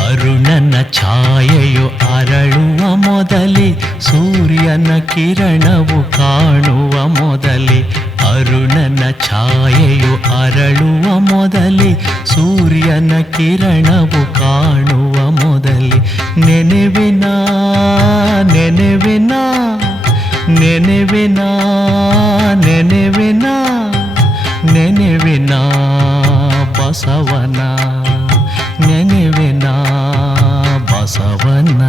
ಅರುಣನ ಛಾಯೆಯು ಅರಳುವ ಮೊದಲೇ ಸೂರ್ಯನ ಕಿರಣವು ಕಾಣುವ ಮೊದಲೇ ಅರುಣನ ಛಾಯೆಯು ಅರಳುವ ಮೊದಲೇ ಸೂರ್ಯನ ಕಿರಣವು ಕಾಣುವ ಮೊದಲೇ ನೆನೆವಿನ ನೆನೆವಿನ ನೆನೆವಿನ ನೆನೆವಿನ ನೆನೆವಿನ ಬಸವನ ನೆನೆವಿನ ಬಸವನ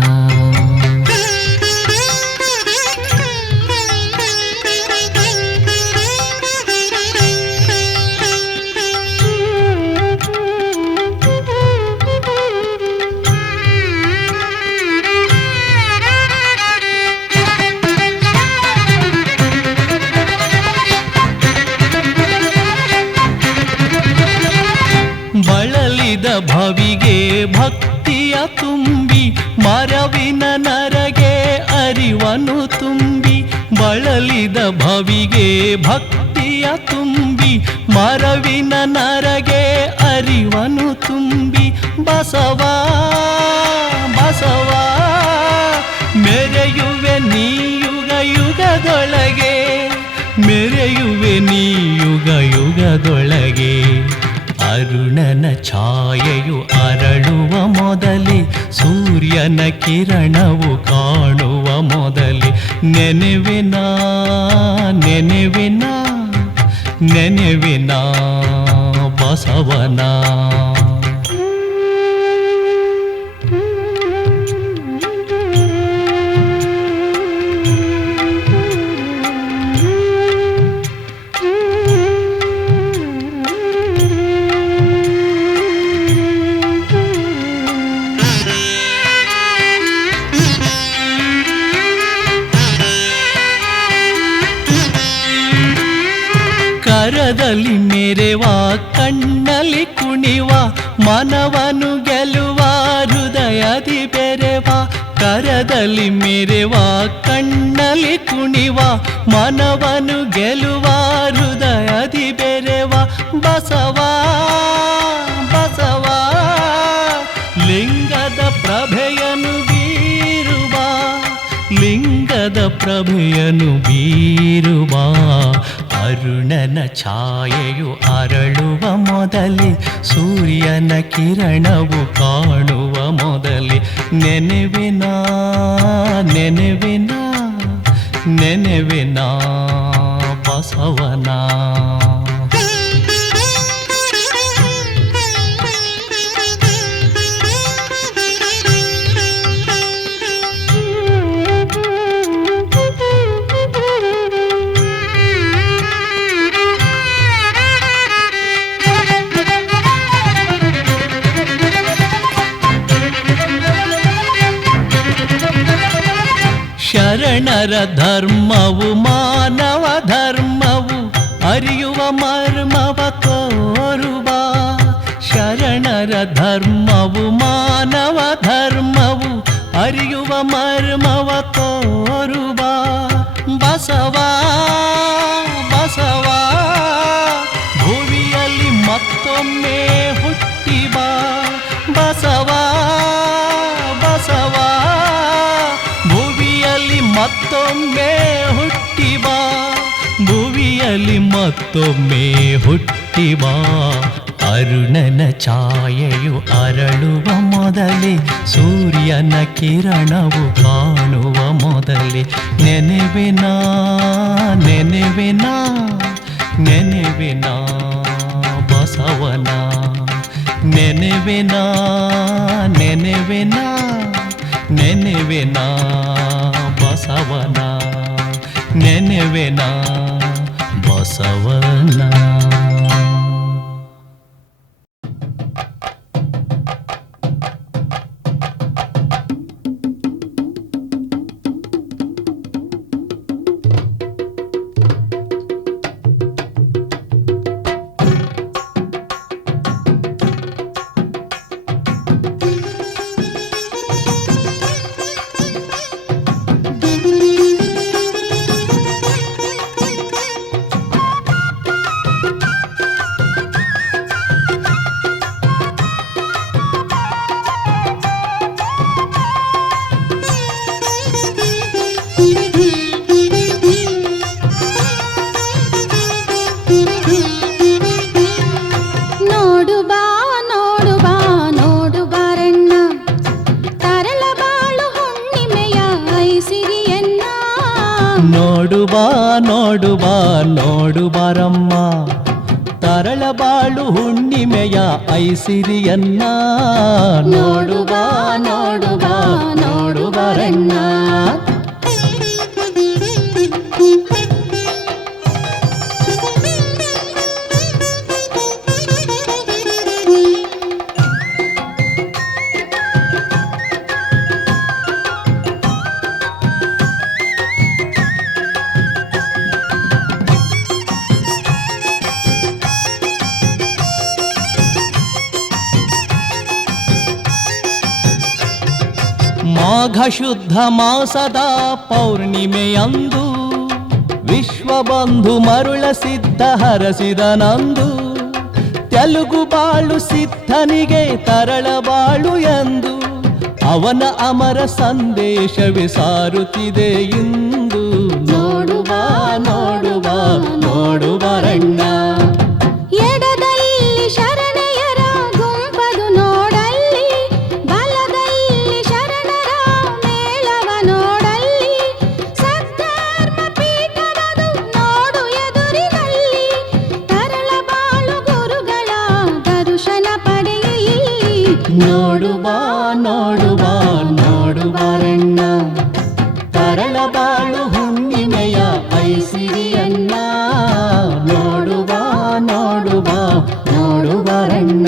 ಬಳಲಿದ ಭವಿಗೆ ಭಕ್ತಿಯ ತುಂಬಿ ಮರವಿನ ನರಗೆ ಅರಿವನು ತುಂಬಿ ಬಳಲಿದ ಭವಿಗೆ ಭಕ್ತಿಯ ತುಂಬಿ ಮರವಿನ ನರಗೆ ಅರಿವನು ತುಂಬಿ ಬಸವ ಬಸವ ಮೆರೆಯುವೆ ನೀ ಯುಗ ಯುಗದೊಳಗೆ ಮೆರೆಯುವೆ ನೀ ಯುಗ ಯುಗದೊಳಗೆ ಅರುಣನ ಛಾಯೆಯು ಅರಳುವ ಮೊದಲೇ ಸೂರ್ಯನ ಕಿರಣವು ಕಾಣುವ ಮೊದಲೇ ನೆನೆವಿನ ನೆನೆವಿನ ನೆನೆವಿನ ಬಸವನ ಕರದಲ್ಲಿ ಮೆರೆವ ಕಣ್ಣಲ್ಲಿ ಕುಣಿವ ಮನವನು ಗೆಲುವ ಹೃದಯದಿ ಬೆರೆವ ಕರದಲ್ಲಿ ಮೆರೆವ ಕಣ್ಣಲ್ಲಿ ಕುಣಿವ ಮನವನು ಗೆಲುವ ಹೃದಯದಿ ಬೆರೆವ ಬಸವ ಬಸವ ಲಿಂಗದ ಪ್ರಭೆಯನು ಬೀರುವ ಲಿಂಗದ ಪ್ರಭೆಯನು ಬೀರುವ ಅರುಣನ ಛಾಯೆಯು ಅರಳುವ ಮೊದಲೇ ಸೂರ್ಯನ ಕಿರಣವು ಕಾಣುವ ಮೊದಲೇ ನೆನೆವಿನ ನೆನೆವಿನ ನೆನೆವಿನ ಬಸವನ ಶರಣರ ಧರ್ಮವು ಮಾನವ ಧರ್ಮವು ಅರಿಯುವ ಮರ್ಮವ ತೋರುವ ಶರಣರ ಧರ್ಮವು ಮಾನವ ಧರ್ಮವು ಅರಿಯುವ ಮರ್ಮವ ತೋರುವ ಬಸವ ಬಸವ ಭುವಿಯಲ್ಲಿ ಮತ್ತೊಮ್ಮೆ ಹುಟ್ಟಿವ ಬಸವ ಬಸವ ಮತ್ತೊಮ್ಮೆ ಹುಟ್ಟಿವ ಭುವಿಯಲ್ಲಿ ಮತ್ತೊಮ್ಮೆ ಹುಟ್ಟಿವ ಅರುಣನ ಛಾಯೆಯು ಅರಳುವ ಮೊದಲೇ ಸೂರ್ಯನ ಕಿರಣವು ಕಾಣುವ ಮೊದಲೇ ನೆನೆವಿನ ನೆನೆವಿನ ನೆನೆವಿನ ಬಸವನ ನೆನೆವಿನ ನೆನೆವಿನ ನೆನೆವಿನ ಬಸವನ ನೆನೆವಿನ ಬಸವನ. ನೋಡು ಬಾ ನೋಡು ಬಾ ನೋಡು ಬಾರಮ್ಮ, ತರಳಬಾಳು ಹುಣ್ಣಿಮೆಯ ಐಸಿರಿಯನ್ನ. ನೋಡು ಬಾ ನೋಡು ಬಾ ನೋಡು ಬಾರಣ್ಣ. ಮಾಘ ಶುದ್ಧ ಮಾಸದ ಪೌರ್ಣಿಮೆಯಂದು ವಿಶ್ವಬಂಧು ಮರುಳ ಸಿದ್ಧ ಹರಸಿದನಂದು, ತೆಲುಗು ಬಾಳು ಸಿದ್ಧನಿಗೆ ತರಳಬಾಳು ಎಂದು ಅವನ ಅಮರ ಸಂದೇಶವೇ ಸಾರುತ್ತಿದೆ ಇಂದು. ನೋಡುವ ನೋಡುವ ನೋಡುವರಣ್ಣ. ನೋಡುವ ನೋಡುವ ನೋಡುವರಣ್ಣ, ತರಳಬಾಳು ಹುಣ್ಣಿಮೆಯ ಐಸಿರಿಯನ್ನ. ನೋಡುವ ನೋಡುವ ನೋಡುವರಣ್ಣ.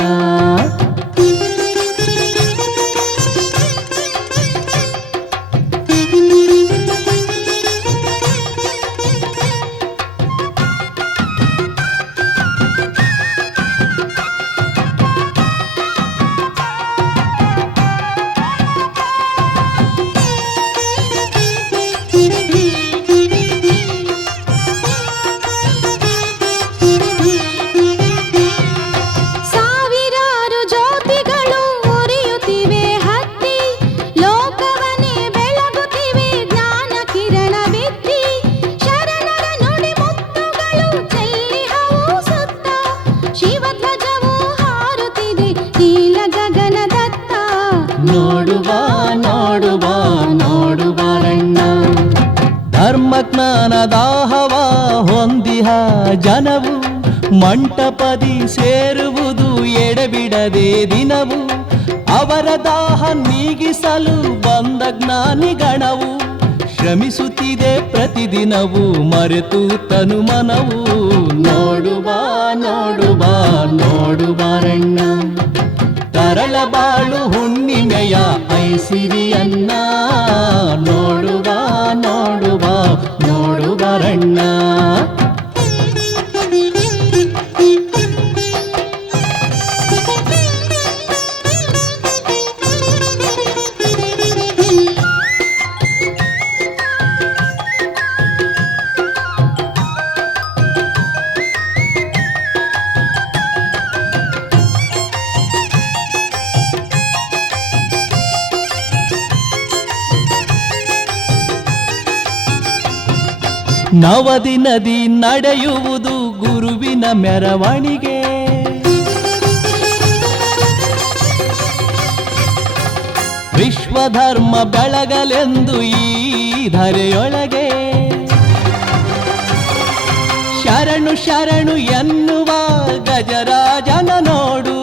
ನೋಡುವ ನೋಡುವ ನೋಡುವರಣ್ಣ. ಧರ್ಮಜ್ಞಾನ ದಾಹವ ಹೊಂದಿಹ ಜನವು ಮಂಟಪದಿ ಸೇರುವುದು ಎಡೆಬಿಡದೆ ದಿನವು. ಅವರ ದಾಹ ನೀಗಿಸಲು ಬಂದ ಜ್ಞಾನಿಗಣವು ಶ್ರಮಿಸುತ್ತಿದೆ ಪ್ರತಿದಿನವೂ ಮರೆತು ತನು ಮನವು. ನೋಡುವ ನೋಡುವ ನೋಡುವರಣ್ಣ, ತರಳಬಾಳು ಹುಣ್ಣಿಮೆಯ ಐಸಿರಿಯನ್ನ. ನೋಡುವ ನೋಡುವ ನೋಡುವರಣ್ಣ. ನವದಿನದಿ ನಡೆಯುವುದು ಗುರುವಿನ ಮೆರವಣಿಗೆ. ವಿಶ್ವಧರ್ಮ ಬೆಳಗಲೆಂದು ಈ ಧರೆಯೊಳಗೆ ಶರಣು ಶರಣು ಎನ್ನುವ ಗಜರಾಜನ ನೋಡು.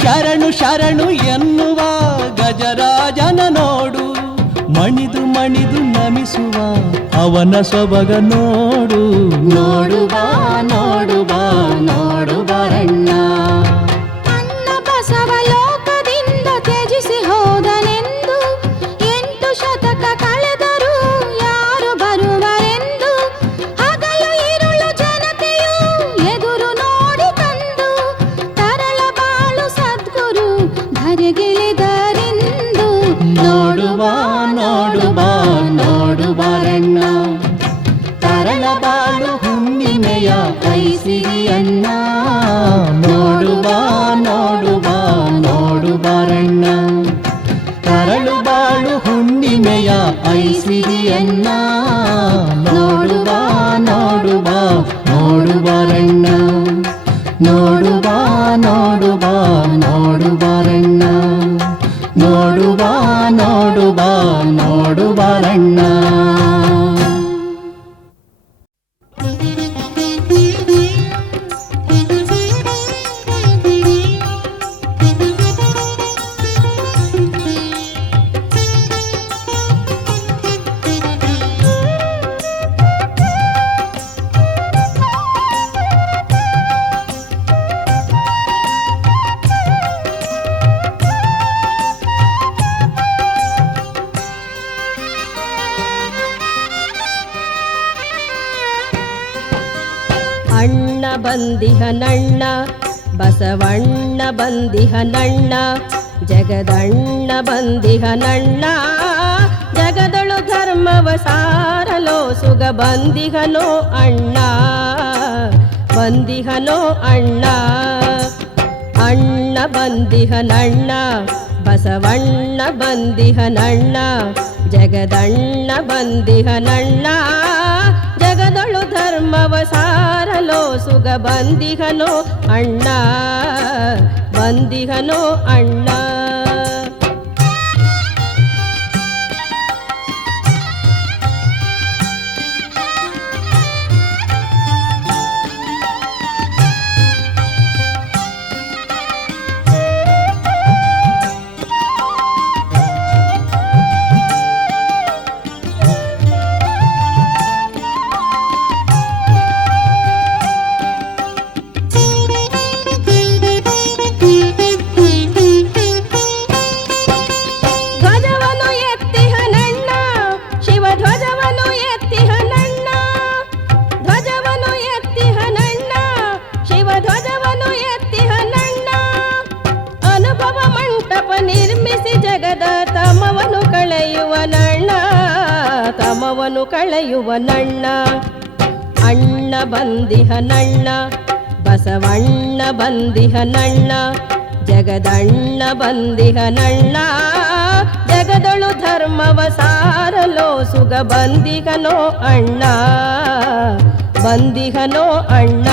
ಶರಣು ಶರಣು ಎನ್ನುವ ಗಜರಾಜನ ನೋಡು. ಮಣಿದು ಮಣಿದು ನಮಿಸುವ ಅವನ ಸೊಬಗ ನೋಡು ನೋಡುವ ನೋಡುವ ನೋಡುವರಣ್ಣ. ಅಣ್ಣ ಬಸವ ಲೋಕದಿಂದ ತ್ಯಜಿಸಿ ಹೋದನೆಂದು 8 ಶತಕ ಕಳೆದರೂ ಯಾರು ಬರುವರೆಂದು ಹಗಲು ಇರುಳು ಜನತೆಯು ಎದುರು ನೋಡಿ ತಂದು ತರಳ ಬಾಳು ಸದ್ಗುರು ಧರೆಗಿಳಿದರೆಂದು ನೋಡುವ ನೋಡುವ ನೋಡುವರಣ್ಣ ತರಳ ಬಾಳು ಹುಣ್ಣಿಮೆಯ ಕೈಸಿರಿಯಣ್ಣ ನೋಡುವ ನೋಡುವ ನೋಡುವರಣ್ಣ ತರಳು ಬಾಳು ಹುಣ್ಣಿಮೆಯ ಐಸಿರಿಯಣ್ಣ ನೋಡುವ ನೋಡುವ ನೋಡುವರಣ್ಣ ನೋಡುವ ನೋಡುವ ನೋಡುವರಣ್ಣ ನೋಡುವ ನೋಡುವ ನೋಡುವರಣ್ಣ. ಅಣ್ಣ ಬಂದಿಹನಣ್ಣ ಬಸವಣ್ಣ ಬಂದಿಹನಣ್ಣ ಜಗದಣ್ಣ ಬಂದಿಹನಣ್ಣ ಜಗದಳು ಧರ್ಮವ ಸಾರಲೋ ಸುಗ ಬಂದಿಹನೋ ಅಣ್ಣ ಬಂದಿಹನೋ ಅಣ್ಣ. ಅಣ್ಣ ಬಂದಿಹನಣ್ಣ ಬಸವಣ್ಣ ಬಂದಿಹನಣ್ಣ ಜಗದಣ್ಣ ಬಂದಿಹನಣ್ಣ ಜಗದಳು ಧರ್ಮವ ಸಾರಲೋ ಸುಗ ಬಂದಿಹನೋ ಅಣ್ಣ ಬಂದಿಹನೋ ಅಣ್ಣ. ತಮವನು ಕಳೆಯುವನಣ್ಣ. ಅಣ್ಣ ಬಂದಿಹನಣ್ಣ ಬಸವಣ್ಣ ಬಂದಿಹನಣ್ಣ ಜಗದಣ್ಣ ಬಂದಿಹನಣ್ಣ ಜಗದಳು ಧರ್ಮವ ಸಾರಲೋ ಸುಗ ಬಂದಿಹನೋ ಅಣ್ಣ ಬಂದಿಹನೋ ಅಣ್ಣ.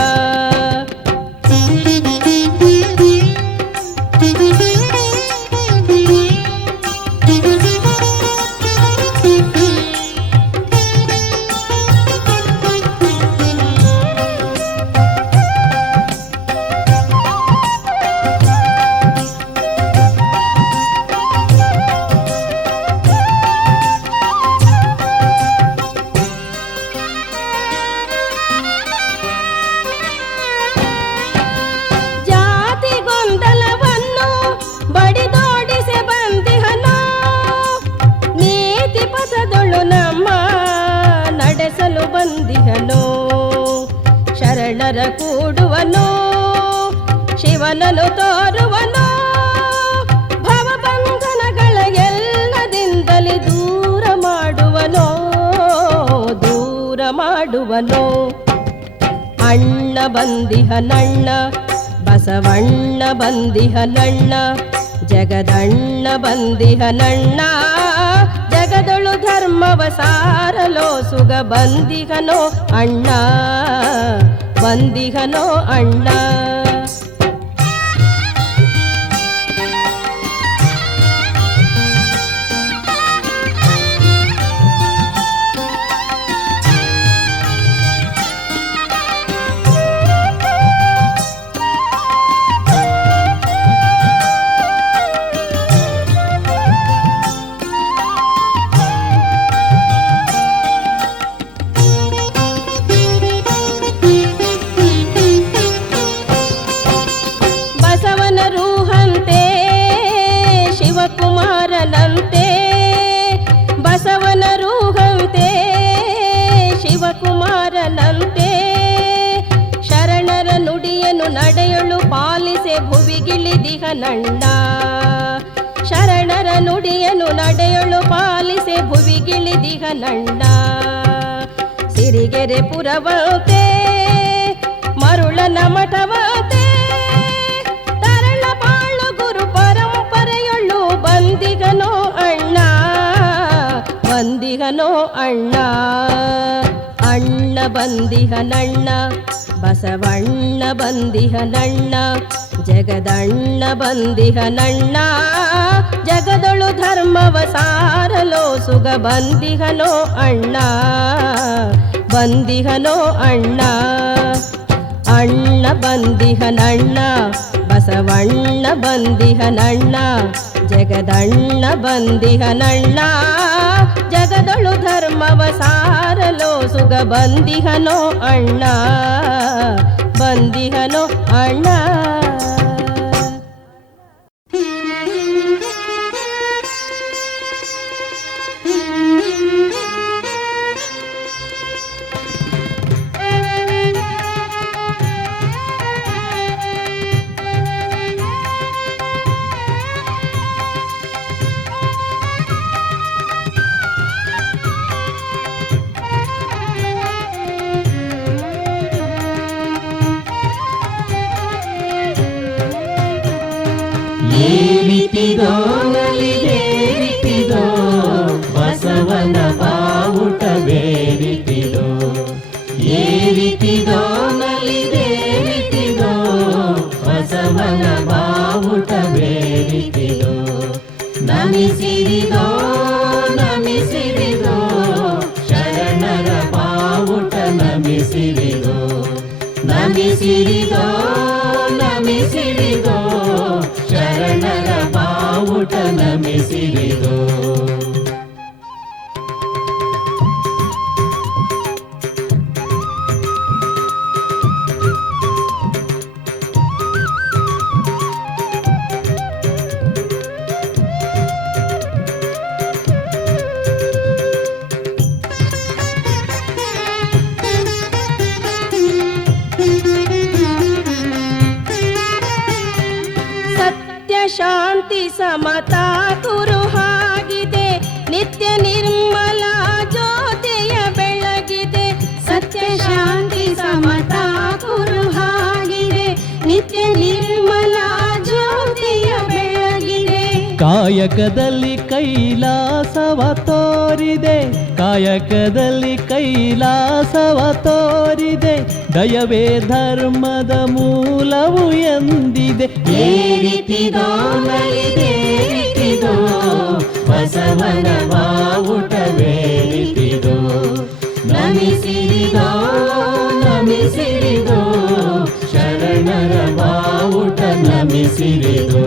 ಶರಣರ ಕೂಡುವನೋ ಶಿವನನು ತೋರುವನೋ ಭವಬಂಧನಗಳ ಎಲ್ಲದಿಂದಲೇ ದೂರ ಮಾಡುವನೋ ದೂರ ಮಾಡುವನೋ. ಅಣ್ಣ ಬಂದಿಹನಣ್ಣ ಬಸವಣ್ಣ ಬಂದಿಹನಣ್ಣ ಜಗದಣ್ಣ ಬಂದಿಹನಣ್ಣ ಜಗದಳು ಧರ್ಮವ ಸಾರಲೋ ಸುಗ ಬಂದಿಹನೋ ಅಣ್ಣ ಬಂದಿಹನೋ ಅಣ್ಣ. ಭುವಿಗಿಳಿದಿಹ ನಣ್ಣ ಶರಣರ ನುಡಿಯನು ನಡೆಯಳು ಪಾಲಿಸೆ ಭುವಿಗಿಳಿದಿಹ ನಣ್ಣ ಸಿರಿಗೆರೆ ಪುರವಂತೆ ಮರುಳನ ಮಠವಂತೆ ತರಳ ಬಾಳು ಗುರು ಪರಂಪರೆಯೊಳ್ಳು ಬಂದಿಗನೋ ಅಣ್ಣ ಬಂದಿಗನೋ ಅಣ್ಣ ಅಣ್ಣ ಬಂದಿಹನಣ್ಣ ಬಸವಣ್ಣ ಬಂದಿಹನಣ್ಣ ಜಗದಣ್ಣ ಬಂದಿಹನಣ್ಣ ಜಗದೊಳು ಧರ್ಮವ ಸಾರಲೋ ಸುಗ ಬಂದಿಹನೋ ಅಣ್ಣ ಬಂದಿಹನೋ ಅಣ್ಣ ಅಣ್ಣ ಬಂದಿಹನಣ್ಣ ಬಸವಣ್ಣ ಬಂದಿಹನಣ್ಣ ಜಗದಣ್ಣ ಬಂದಿಹನಣ್ಣ ಜಗದೊಳು ಧರ್ಮವ ಸಾರಲೋ ಸುಗ ಬಂದಿಹನೋ ಅಣ್ಣ ಬಂದಿಹನೋ ಅಣ್ಣ ಏರಿತಿದೋ ನಲಿದೇರಿತಿದೋ ಬಸವನ ಬಾವುಟ ಬೇರಿತಿದೋ ಏರಿತಿದೋ ನಲಿದೇರಿತಿದೋ ಬಸವನ ಬಾವುಟ ಬೇರಿತಿದೋ ನಮಿಸಿರಿದೋ ನಮಿಸಿರಿದೋ ಶರಣರ ಬಾವುಟ ನಮಿಸಿರಿದೋ ನಮಿಸಿರಿದೋ ನಮಿಸಿರಿದೋ ಶರಣರ ಬಾವುಟ ನಮಿಸಿರಿದೋ ಶಾಂತಿ ಸಮತಾ ಕುರು ಹಾಗಿದೆ ನಿತ್ಯ ನಿರ್ಮಲ ಜ್ಯೋತಿಯ ಬೆಳಗಿದೆ ಸತ್ಯ ಶಾಂತಿ ಸಮತಾ ಕುರು ಹಾಗಿದೆ ನಿತ್ಯ ನಿರ್ಮಲ ಜ್ಯೋತಿಯ ಬೆಳಗಿದೆ ಕಾಯಕದಲ್ಲಿ ಕೈಲಾಸವ ತೋರಿದೆ ಕಾಯಕದಲ್ಲಿ ಕೈಲಾಸವ ತೋರಿದೆ ದಯವೇ ಧರ್ಮದ ಮೂಲವು ಎಂದಿದೆ ಏರಿತಿದೋ ನಲಿದೇರಿತಿದೋ ಬಸವನ ಬಾವುಟವೇರಿತಿದೋ ನಮಿಸಿರಿದೋ ನಮಿಸಿರಿದೋ ಶರಣರ ಬಾವುಟ ನಮಿಸಿರಿದೋ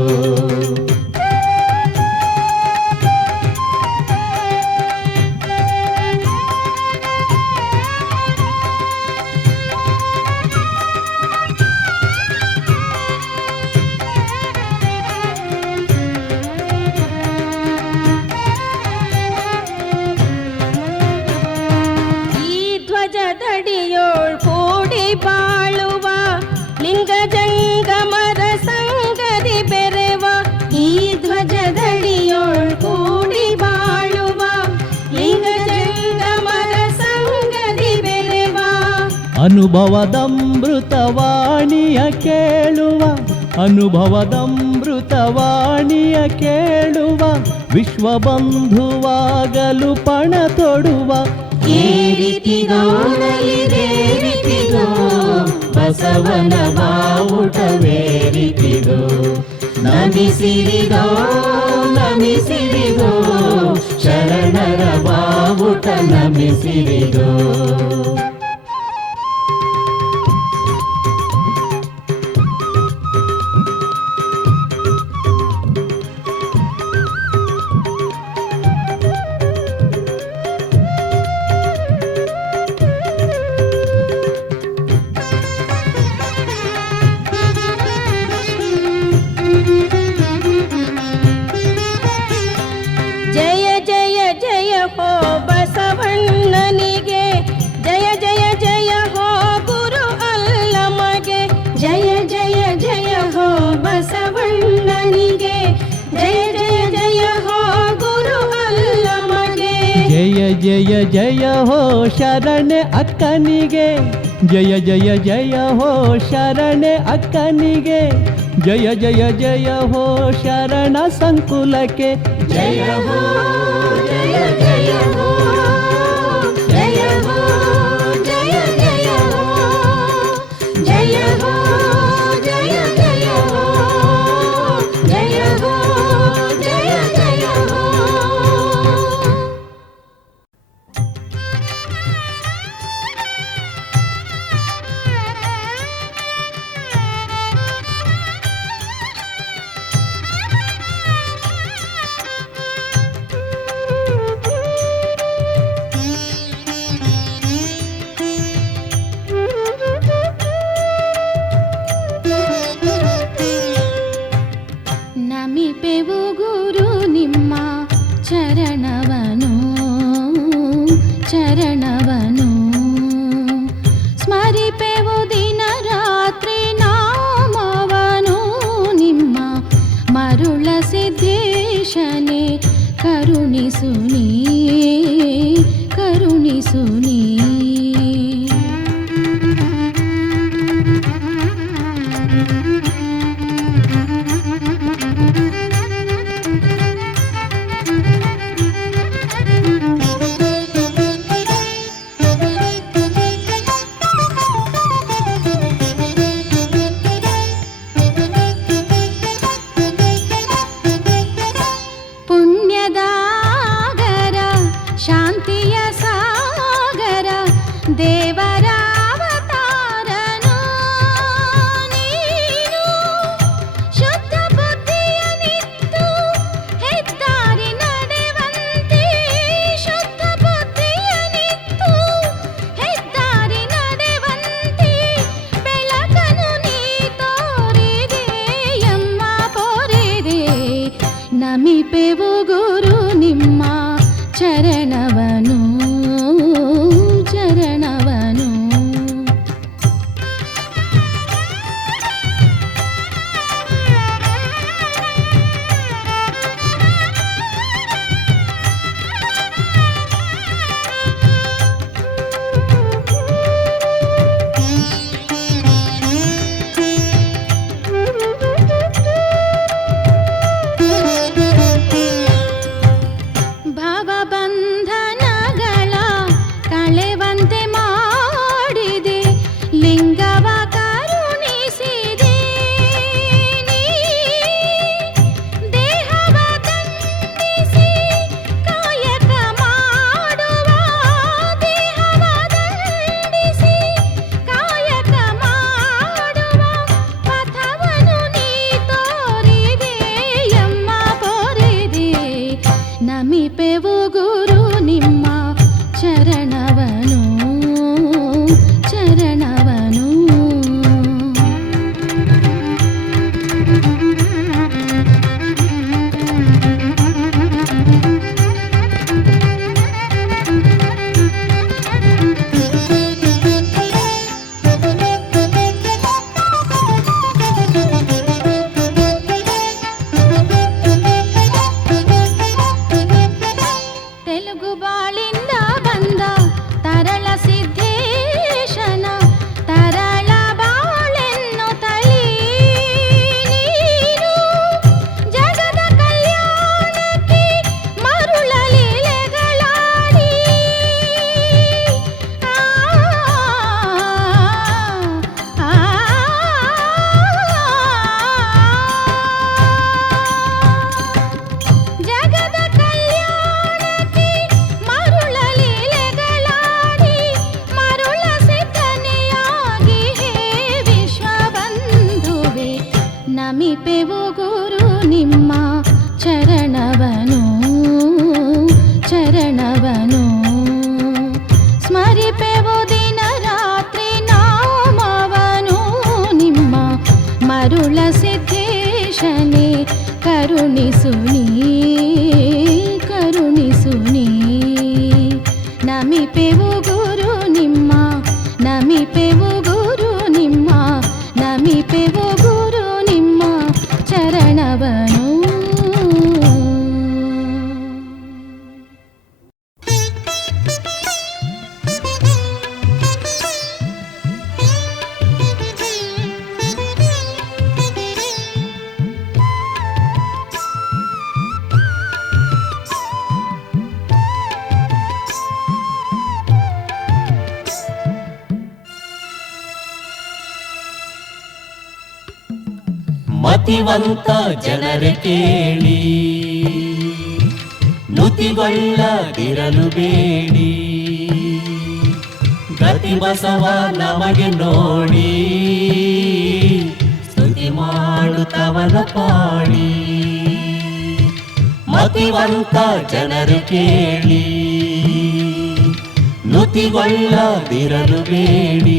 ಧ್ವಜದಡಿಯೋಳ್ ಕೂಡಿ ಬಾಳುವ ಲಿಂಗ ಜಂಗಮರ ಸಂಗದಿ ಬೆರೆವ ಈ ಧ್ವಜದಡಿಯೋಳ್ ಕೂಡಿ ಬಾಳುವ ಲಿಂಗ ಜಂಗಮರ ಸಂಗದಿ ಬೆರೆವ ಅನುಭವದಮೃತವಾಣಿಯ ಕೇಳುವ ಅನುಭವದಮೃತವಾಣಿಯ ಕೇಳುವ ವಿಶ್ವಬಂಧುವಾಗಲು ಪಣ ತೊಡುವ ಏರಿತಿದೋ ನಲಿದೇರಿತಿದೋ ಬಸವನ ಬಾವುಟವೇರಿತಿದೋ ನಮಿಸಿರಿದೋ ನಮಿಸಿರಿದೋ ಶರಣರ ಬಾವುಟ ನಮಿಸಿರಿದೋ ಜಯ ಜಯ ಜಯ ಹೋ ಬಸವಣ್ಣನಿಗೆ ಜಯ ಜಯ ಜಯ ಜಯ ಜಯ ಹೋ ಶರಣೆ ಅಕ್ಕನಿಗೆ, ಜಯ ಜಯ ಜಯ ಹೋ ಶರಣೆ ಅಕ್ಕನಿಗೆ, ಜಯ ಜಯ ಜಯ ಹೋ ಶರಣ ಸಂಕುಲಕ್ಕೆ. ಜಯ ಹೋ ಜಯ ಜಯ ಹೋ ಜಯ ಹೋ ಜಯ ಜಯ ಹೋ ಜಯ ಹೋ ಜಯ ಜಯ ಹೋ ಜಯ ಹೋ ಜಯ ಜಯ ಹೋ. ನಮಿಪೆವು ಗುರು ನಿಮ್ಮ ಚರಣವನು ಚರಣವನು, ಸ್ಮರಿಪೆವು ದಿನ ರಾತ್ರಿ ನಾಮವನು ನಿಮ್ಮ, ಮರುಳ ಸಿದ್ದೇಶನೇ ಕರುಣಿಸು ನೀ ಕರುಣಿಸು ನೀ. ಪುಣ್ಯದಾಗರ ಶಾಂತಿಯ ಸಾಗರ ದೇವರ ಅವತಾರನು ನೀನು, ಶುದ್ಧ ಬುದ್ಧಿಯನಿತ್ತು ಹೆದ್ದಾರಿ ನಡೆವಂತೆ, ಶುದ್ಧ ಬುದ್ಧಿಯನಿತ್ತು ಹೆದ್ದಾರಿ ನಡೆವಂತೆ, ಬೆಳಕನು ನೀ ತೋರಿದೆ ಎಮ್ಮ ಪೋರಿದೆ. ನಮಿಪೆವು ಗುರು ನಿಮ್ಮ ಚರಣವನು ಚರಣವನು. ಭವಬಂಧನಗಳ ಕಳೆವಂತೆ ಮಾಡಿದೆ, ಲಿಂಗವ ಕರುಣಿಸಿದೆ ನೀ, ದೇಹವ ದಂಡಿಸಿ ಕಾಯಕ ಮಾಡುವ, ದೇಹವ ದಂಡಿಸಿ ಕಾಯಕ ಮಾಡುವ, ಪಥವನ್ನು ನೀ ತೋರಿದೆ ಎಮ್ಮ ಪೋರಿದೆ. ನಮಿಪೆವು ಗುರು ನಿಮ್ಮ ಚರಣವನು ಚರಣವನು. ತೆಲುಗು ಬಾಳಿಂದ ಬಂದ ತರಳ ಸಿದ್ದೇಶನ, ತರಳ ಬಾಳೆನ್ನು ತಳಿ ನೀನು, ಜಗದ ಕಲ್ಯಾಣಕ್ಕೆ ಮರುಳ ಲೀಲೆಗಳಾಡಿ, ಜಗದ ಕಲ್ಯಾಣಕ್ಕೆ ಮರುಳ ಲೀಲೆಗಳಾಡಿ, ಮರುಳ ಸಿದ್ಧನೆಯಾಗಿ ಹೇ ವಿಶ್ವಬಂಧುವೆ. ನಮಿಪೆವು ಗುರು ನಿಮ್ಮ ಚರಣವನು ಚರಣವನು, ಸ್ಮರಿಪೆವು ದಿನ ರಾತ್ರಿ ನಾಮವನು ನಿಮ್ಮ, ಮರುಳ ಸಿದ್ದೇಶನೇ ಕರುಣಿಸು ನೀ ಕರುಣಿಸು ನೀ. ನಮಿಪೆವು ಗುರು ನಿಮ್ಮ ನಮಿಪೆವು ಗುರು ನಿಮ್ಮ ನಮಿಪೆವು ಗುರು ನಿಮ್ಮ ಚರಣವನು. ಮತಿವಂತ ಜನರೇ ಕೇಳಿ, ನುತಿಗೊಳ್ಳದಿರಲು ಬೇಡಿ. ಗತಿ ಬಸವ ನಮಗೆ ನೋಡಿ, ಸ್ತುತಿ ಮಾಡುತ್ತವನ ಪಾಡಿ. ಮತಿವಂತ ಜನರು ಕೇಳಿ, ನುತಿಗೊಳ್ಳದಿರಲು ಬೇಡಿ.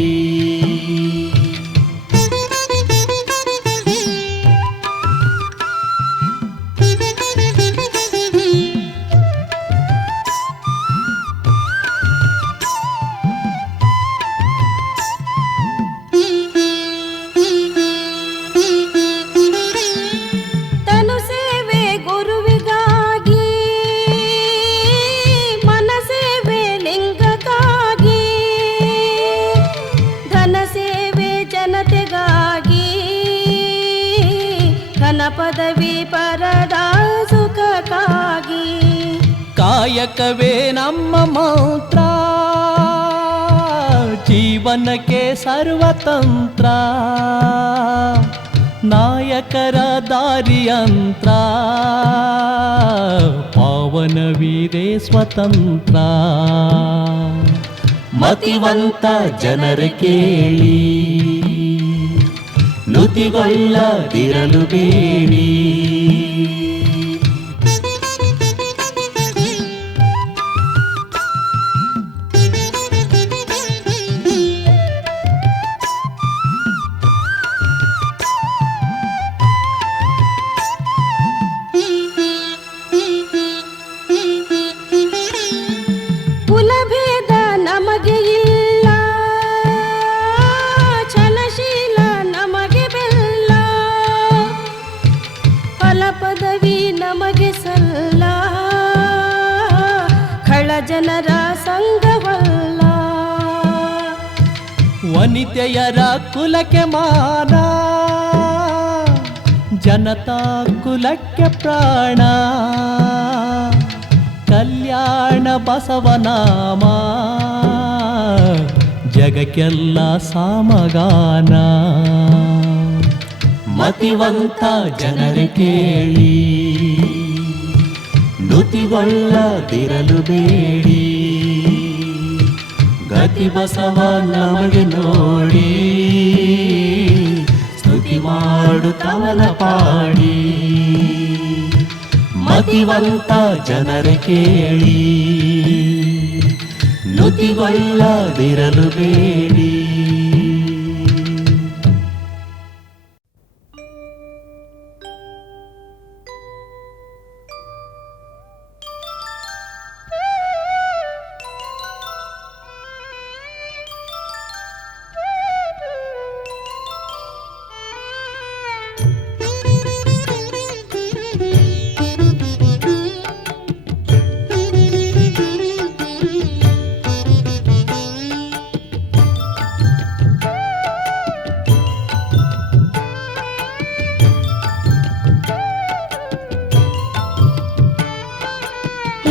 ಪದವಿ ಪರದ ಸುಖಕ್ಕಾಗಿ ಕಾಯಕವೇ ನಮ್ಮ ಮಂತ್ರ, ಜೀವನಕ್ಕೆ ಸರ್ವತಂತ್ರ. ನಾಯಕರ ದಾರಿಯಂತ್ರ, ಪಾವನವಿದೆ ಸ್ವತಂತ್ರ. ಮತಿವಂತ ಜನರ ಕೇಳಿ, ನುತಿಗೊಳ್ಳದಿರಲು ಬೇಡಿ. ಕುಲಭೇದ ನಮಗೆ ಇಲ್ಲ, ಛಲಶೀಲ ನಮಗೆ ಬೆಲ್ಲ. ಫಲ ಪದವಿ ನಮಗೆ ಸಲ್ಲ, ಖಳ ಜನರ ಸಂಘವಲ್ಲ. ವನಿತೆಯರ ಕುಲಕ್ಕೆ ಮಾನ, ಜನತಾ ಕುಲಕ್ಕೆ ಪ್ರಾಣ. ಕಲ್ಯಾಣ ಬಸವನಾಮ, ಜಗಕ್ಕೆಲ್ಲ ಸಾಮಗಾನ. ಮತಿವಂತ ಜನರು ಕೇಳಿ, ನುತಿಗೊಳ್ಳದಿರಲು ಬೇಡಿ. ಗತಿ ಬಸವ ನಮಗೆ ನೋಡಿ, ಸ್ತುತಿ ಮಾಡುತ್ತವನ ಪಾಡಿ. ಮತಿವಂತ ಜನರು ಕೇಳಿ, ನುತಿಗೊಳ್ಳದಿರಲು ಬೇಡಿ.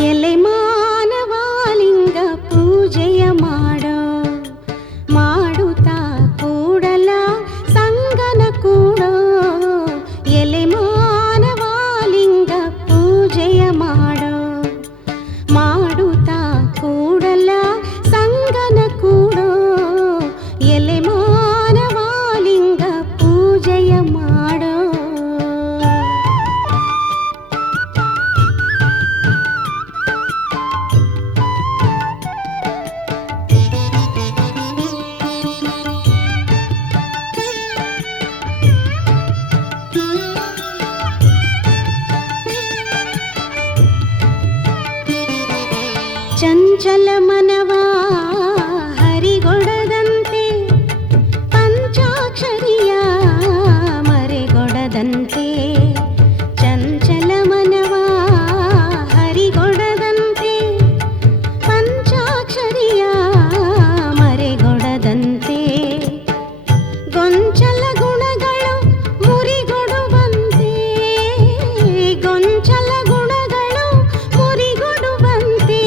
ಎಲೆ ಮಾನವಾಲಿಂಗ ಪೂಜೆಯ ಮಾಡೋ, ಮಾಡುತ್ತಾ ಕೂಡಲ ಸಂಗನ ಕೂಡೋ. ಎಲೆ ಮಾನವಾಲಿಂಗ ಪೂಜೆಯ ಮಾಡೋ, ಮಾಡುತ್ತಾ ಕೂಡಲ ಸಂಗನ ಕೂಡೋ. ಎಲೆ ಮಾನವಾಲಿಂಗ ಪೂಜೆಯ ಮಾಡೋ. ಚಂಚಲ ಮನವಾ ಹರಿಗೊಡದಂತೆ, ಪಂಚಾಕ್ಷರಿಯ ಮರೆಗೊಡದಂತೆ. ಚಂಚಲ ಮನವಾ ಹರಿಗೊಡದಂತೆ, ಪಂಚಾಕ್ಷರಿಯ ಮರೆಗೊಡದಂತೆ. ಗೊಂಚಲ ಗುಣಗಳು ಮುರಿಗೊಡುವಂತೆ, ಗೊಂಚಲ ಗುಣಗಳು ಮುರಿಗೊಡುವಂತೆ.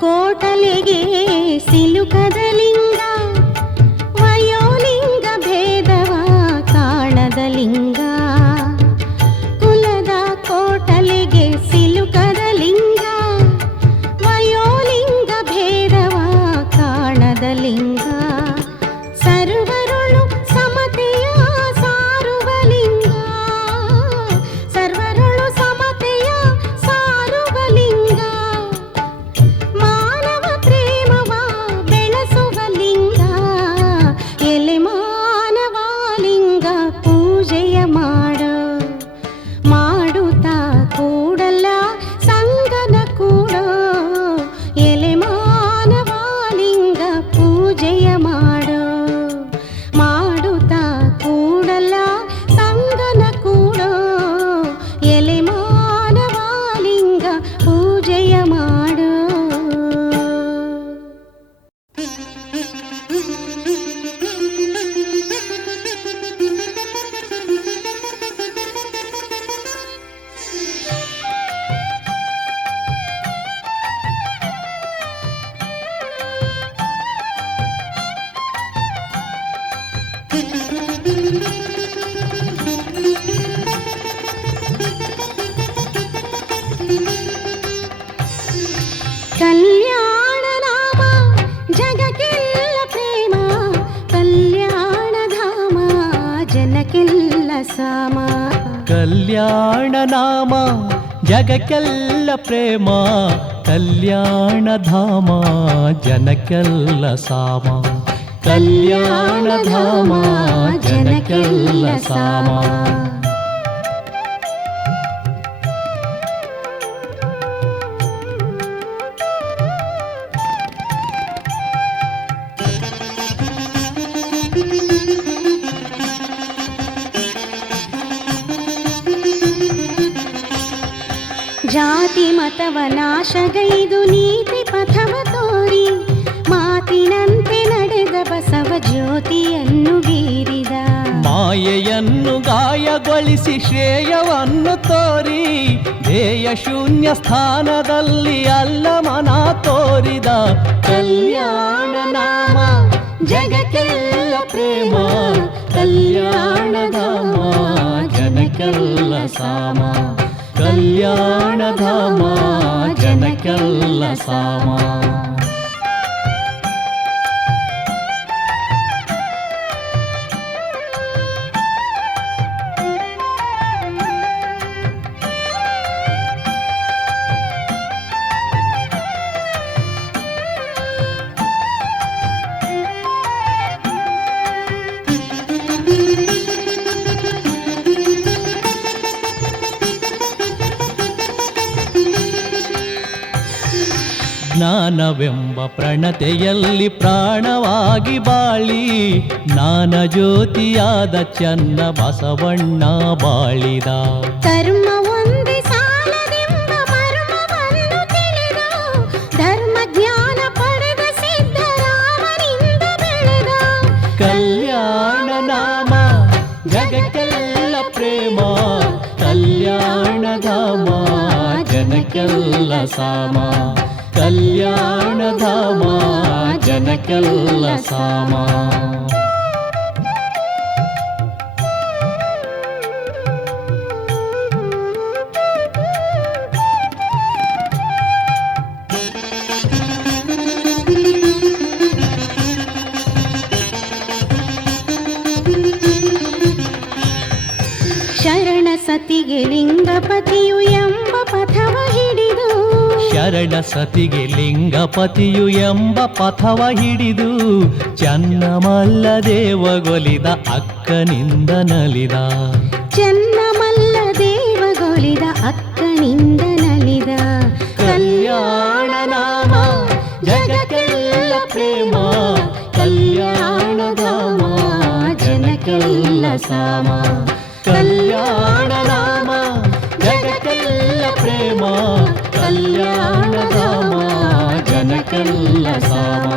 ಕೋಟಲೆಗೆ ಸಿಲುಕದ ಲಿಂಗ ವಯೋಲಿಂಗ ಭೇದವ ಕಾಣದ ಲಿಂಗ ಕುಲದ ಕೋಟಲೆಗೆ ಸಿಲುಕದ ಲಿಂಗ ವಯೋಲಿಂಗ ಭೇದವ ಕಾಣದ ಲಿಂಗ ಸರ್ವರುಳು ಸಮತೆಯ ಸಾರುವ ಲಿಂಗ ಸರ್ವರುಳು ಸಮತೆಯ ಸಾರುವ ಲಿಂಗ ಮಾನವ ಪ್ರೇಮವ ಬೆಳೆಸುವ ಲಿಂಗ ಎಲೆ ಮಾನವ ಲಿಂಗ ಪೂಜೆಯ ಮಾಡು ಮಾಡುತ್ತಾ ಕೂಡಲ ಸಂಗನ ಕೂಡೋ ಎಲೆ ಮಾನವ ಲಿಂಗ ಪೂಜೆಯ ಮಾಡು ಮಾಡುತ್ತಾ ಕೂಡಲ ಸಂಗನ ಕೂಡೋ ಎಲೆ ಮಾನವ ಲಿಂಗ ಪೂಜೆಯ ಮಾಡು ಕಲ್ಯಾಣ ನಾಮ ಜಗಕ್ಕೆಲ್ಲ ಪ್ರೇಮ ಕಲ್ಯಾಣ ಧಾಮ ಜನಕ್ಕೆಲ್ಲ ಸಾಮ ಕಲ್ಯಾಣ ನಾಮ ಜಗಕ್ಕೆಲ್ಲ ಪ್ರೇಮ ಕಲ್ಯಾಣ ಧಾಮ ಜನಕ್ಕೆಲ್ಲ ಸಾಮ ಕಲ್ಯಾಣ ಧಾಮ ಜನಕ್ಕೆಲ್ಲ ಸಾಮ ಜಾತಿ ಮತವ ನಾಶಗೈದು ನೀತಿ ಪಥವ ತೋರಿ ಮಾತಿನಂತೆ ನಡೆದ ಬಸವ ಜ್ಯೋತಿಯನ್ನು ಬೀರಿದ ಮಾಯೆಯನ್ನು ಗಾಯಗೊಳಿಸಿ ಶ್ರೇಯವನ್ನು ತೋರಿ ಧ್ಯೇಯ ಶೂನ್ಯ ಸ್ಥಾನದಲ್ಲಿ ಅಲ್ಲ ಮನ ತೋರಿದ ಕಲ್ಯಾಣ ನಾಮ ಜಗಕ್ಕೆಲ್ಲ ಪ್ರೇಮ ಕಲ್ಯಾಣ ಧಾಮ ಜನಕ್ಕೆಲ್ಲ ಸಾಮ ಕಲ್ಯಾಣ ಧಾಮ ಜನಕ್ಕೆಲ್ಲ ಸಾಮ ಜ್ಞಾನವೆಂಬ ಪ್ರಣತೆಯಲ್ಲಿ ಪ್ರಾಣವಾಗಿ ಬಾಳಿ ಜ್ಞಾನ ಜ್ಯೋತಿಯಾದ ಚನ್ನ ಬಸವಣ್ಣ ಬಾಳಿದ ಕರ್ಮ ಒಂದೇ ಸಾಲದೆಂಬ ಮರ್ಮವನ್ನು ತಿಳಿದ ಧರ್ಮ ಜ್ಞಾನ ಪಡೆದ ಸಿದ್ಧರಾಮನಿಂದ ಬೆಳೆದ ಕಲ್ಯಾಣ ನಾಮ ಜಗಕ್ಕೆಲ್ಲ ಪ್ರೇಮ ಕಲ್ಯಾಣ ಧಾಮ ಜನಕ್ಕೆಲ್ಲ ಸಾಮ ಕಲ್ಯಾಣ ಧಾಮ ಜನಕ್ಕೆಲ್ಲ ಸಾಮ ಶರಣ ಸತಿಗೆ ಲಿಂಗಪತಿಯು ಎಂಬ ಪಥವ ಹಿಡಿದು ಶರಣ ಸತಿಗೆ ಲಿಂಗಪತಿಯು ಎಂಬ ಪಥವ ಹಿಡಿದು ಚನ್ನಮಲ್ಲ ದೇವಗೊಲಿದ ಅಕ್ಕನಿಂದ ನಲಿದ ಚೆನ್ನಮಲ್ಲ ದೇವಗೊಲಿದ ಅಕ್ಕನಿಂದ ನಲಿದ ಕಲ್ಯಾಣ ನಾಮ ಜಗಕ್ಕೆಲ್ಲ ಪ್ರೇಮ ಕಲ್ಯಾಣ ಧಾಮ ಜನಕ್ಕೆಲ್ಲ ಸಾಮ ಕಲ್ಯಾಣ ನಾಮ ಜಗಕ್ಕೆಲ್ಲ ಪ್ರೇಮ ಕಲ್ಯಾಣ ಧಾಮ ಜನಕ್ಕೆಲ್ಲ ಸಾಮ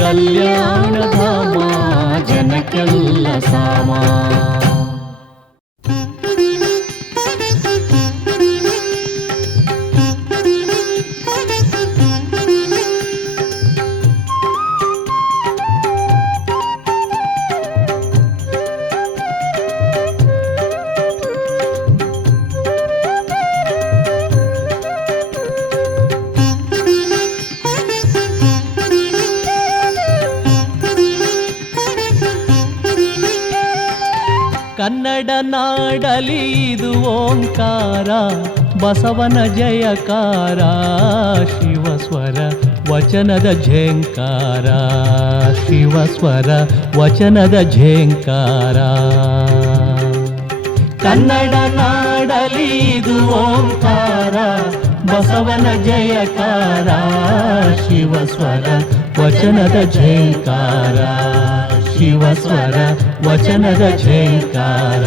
ಕಲ್ಯಾಣ ಧಾಮ ಜನಕ್ಕೆಲ್ಲ ಸಾಮ ಕನ್ನಡ ನಾಡಲಿ ಇದು ಓಂಕಾರ ಬಸವನ ಜಯಕಾರ ಶಿವಸ್ವರ ವಚನದ ಝೇಂಕಾರ ಶಿವಸ್ವರ ವಚನದ ಝೇಂಕಾರ ಕನ್ನಡ ನಾಡಲಿ ಇದು ಓಂಕಾರ ಬಸವನ ಜಯಕಾರ ಶಿವಸ್ವರ ವಚನದ ಝೇಂಕಾರ ಶಿವಸ್ವರ ವಚನದ ಝೇಂಕಾರ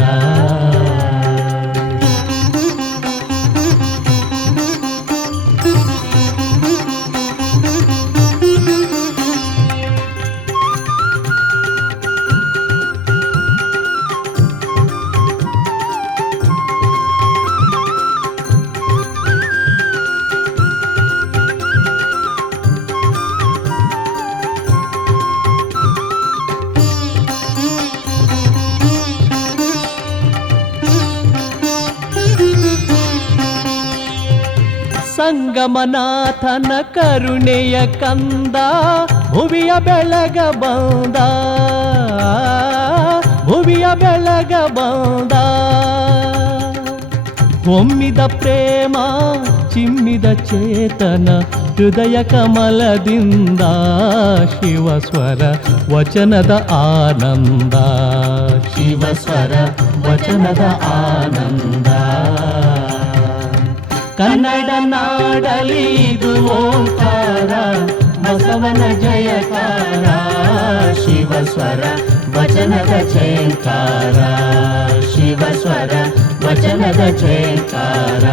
ಸಂಗಮನಾಥನ ಕರುಣೆಯ ಕಂದ ಭುವಿಯ ಬೆಳಗ ಬಂದ ಭುವಿಯ ಬೆಳಗ ಬಂದ ಹೊಮ್ಮಿದ ಪ್ರೇಮ ಚಿಮ್ಮಿದ ಚೇತನ ಹೃದಯ ಕಮಲದಿಂದ ಶಿವಸ್ವರ ವಚನದ ಆನಂದ ಶಿವಸ್ವರ ವಚನದ ಆನಂದ ಕನ್ನಡ ನಾಡಲಿ ಇದು ಓಂಕಾರ ಬಸವನ ಜಯಕಾರ ಶಿವಸ್ವರ ವಚನದ ಝೇಂಕಾರ ಶಿವಸ್ವರ ವಚನದ ಝೇಂಕಾರ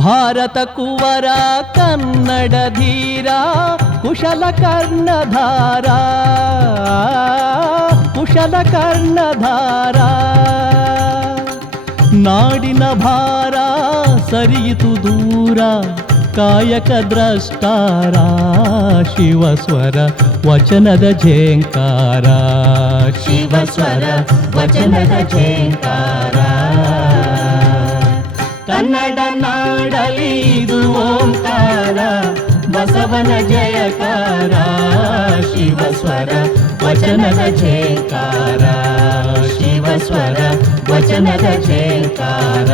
ಭಾರತ ಕುವರ ಕನ್ನಡ ಧೀರ ಕುಶಲ ಕರ್ಣಧಾರ ಕುಶಲ ಕರ್ಣಧಾರ ನಾಡಿನ ಭಾರ ಸರಿಯಿತು ದೂರ ಕಾಯಕ ದ್ರಷ್ಟಾರ ಶಿವಸ್ವರ ವಚನದ ಝೇಂಕಾರ ಶಿವಸ್ವರ ವಚನದ ಝೇಂಕಾರ ಕನ್ನಡ ನಾಡಲಿ ಇದು ಓಂಕಾರ ಬಸವನ ಜಯಕಾರ ಶಿವಸ್ವರ ವಚನದ ಝೇಂಕಾರ ಶಿವಸ್ವರ ವಚನದ ಝೇಂಕಾರ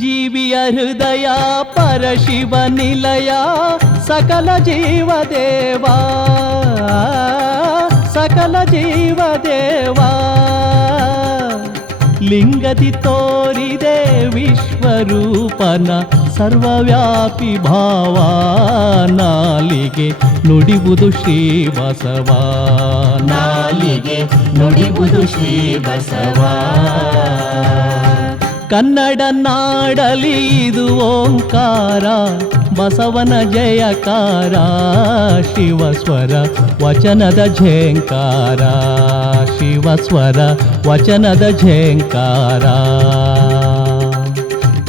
ಜೀವಿಯ ಹೃದಯ ಪರಶಿವ ನಿಲಯ ಸಕಲ ಜೀವ ದೇವ ಸಕಲ ಜೀವ ದೇವ ಲಿಂಗದಿ ತೋರಿದೆ ವಿಶ್ವರೂಪನ ಸರ್ವವ್ಯಾಪಿ ಭಾವ ನಾಲಿಗೆ ನುಡಿಬುದು ಶ್ರೀ ಬಸವ ನಾಲಿಗೆ ನುಡಿಬುದು ಶ್ರೀ ಬಸವ ಕನ್ನಡ ನಾಡಲಿ ಇದು ಓಂಕಾರ ಬಸವನ ಜಯಕಾರ ಶಿವಸ್ವರ ವಚನದ ಝೇಂಕಾರ ಶಿವಸ್ವರ ವಚನದ ಝೇಂಕಾರ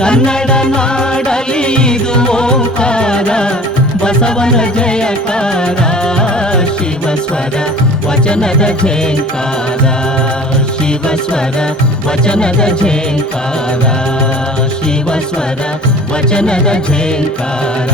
ಕನ್ನಡ ನಾಡಲಿ ಇದು ಓಂಕಾರ ಬಸವನ ಜಯಕಾರ ಶಿವಸ್ವರ ವಚನದ ಝೇಂಕಾರ ಶಿವಸ್ವರ ವಚನದ ಝೇಂಕಾರ ಶಿವಸ್ವರ ವಚನದ ಝೇಂಕಾರ